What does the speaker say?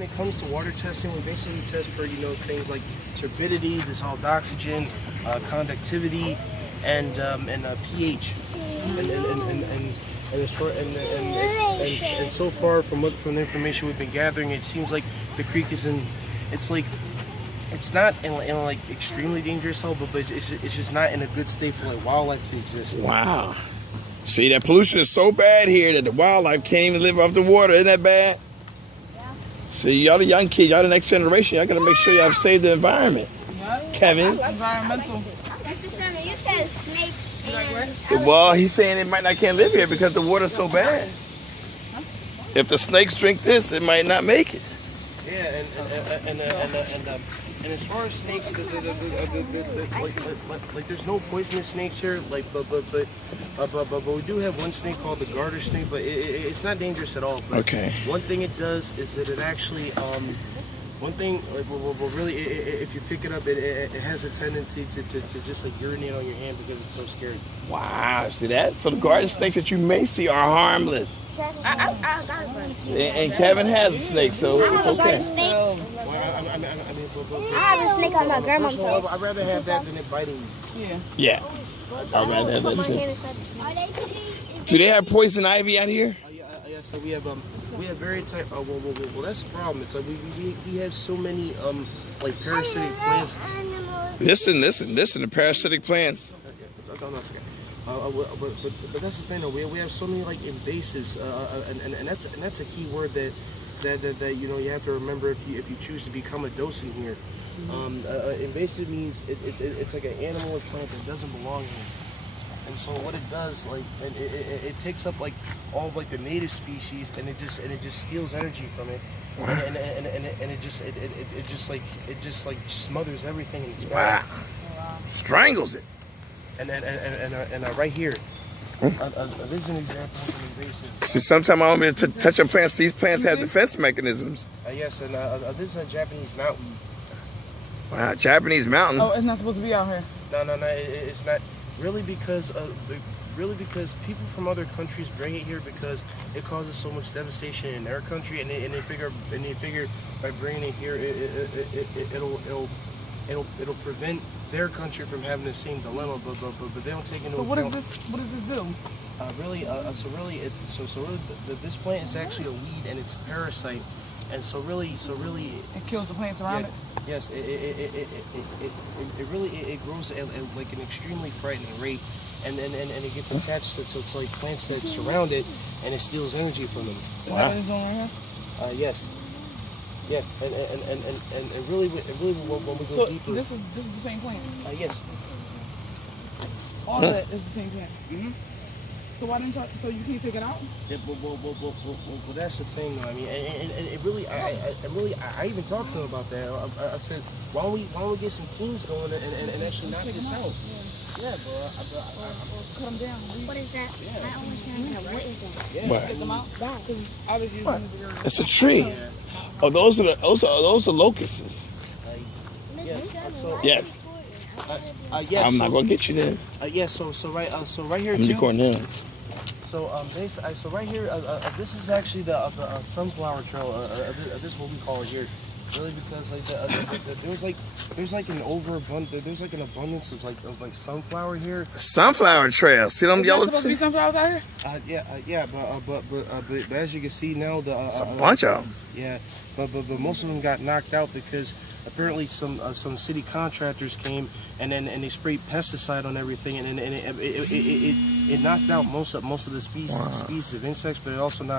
when it comes to water testing, we basically test for things like turbidity, dissolved oxygen, conductivity, and pH. And so far from the information we've been gathering, it seems like the creek is in. It's not in like extremely dangerous health, but it's just not in a good state for like wildlife to exist. Wow. See, that pollution is so bad here that the wildlife can't even live off the water. Isn't that bad? Yeah. See, y'all the young kids, y'all the next generation. Y'all gotta make sure y'all save the environment. Yeah. Kevin. Environmental. You said snakes. Well, he's saying it might not can't live here because the water's so bad. If the snakes drink this, it might not make it. Yeah, and as far as snakes, like there's no poisonous snakes here. Like, but we do have one snake called the garter snake, but it's not dangerous at all. But okay. One thing it does is that it actually one thing, like, well, really, if you pick it up, it has a tendency to just like urinate on your hand because it's so scary. Wow, see that? So the garter snakes that you may see are harmless. I got a garter snake. And Kevin has a snake, so it's okay. I have a snake on my grandma's house. I'd rather have that than it biting me. Yeah. I'd rather have that too. Do they have poison ivy out here? Yeah. So we have very tight. Well, that's the problem. It's like we have so many like parasitic plants. Listen, the parasitic plants. But that's the thing though. We have so many like invasives, and that's a key word that you have to remember if you choose to become a docent here. Invasive means it's like an animal or plant that doesn't belong here. And so what it does, like, it takes up like all of like the native species, and it just steals energy from it, and it just smothers everything in its path. Wow. Strangles it. And right here, this is an example of an invasive. See, sometimes I don't mean to touch on plants. These plants have defense mechanisms. Yes, and this is a Japanese knotweed. Wow, Japanese mountain. Oh, it's not supposed to be out here. No, it's not. Really because people from other countries bring it here because it causes so much devastation in their country, and they figure by bringing it here, it'll prevent their country from having the same dilemma. But they don't take into account. So what does this do? This plant is actually a weed, and it's a parasite, and so really It kills the plants around it. Yes, it grows at like an extremely frightening rate, and it gets attached to like plants that surround it, and it steals energy from them. Is that what it's doing right here? Yes. Yeah, and really when we go deeper. This is the same plant. Yes. All of it is the same plant. Mm-hmm. So why didn't you? So you can't take it out? Yeah, well, that's the thing, though. I mean, and it really, I even talked to him about that. I said, why don't we get some teams going and actually knock this out? Yeah, bro. Cut them down. What is that? Yeah. I understand that. What is that? Yeah. What? Get them out. Because obviously It's a tree. Oh, those are locusts. Yes. Yeah. I'm not gonna get you then. So right here I'm too. recording now. So right here, this is actually the sunflower trail. This is what we call it here. Really, because like there's like an abundance of like sunflower here. Sunflower trail. See them yellow? Supposed to be sunflowers out here? Yeah. But as you can see now, It's a bunch of them. Yeah, but most of them got knocked out because apparently some city contractors came and they sprayed pesticide on everything, and it knocked out most of the species of insects, but it also knocked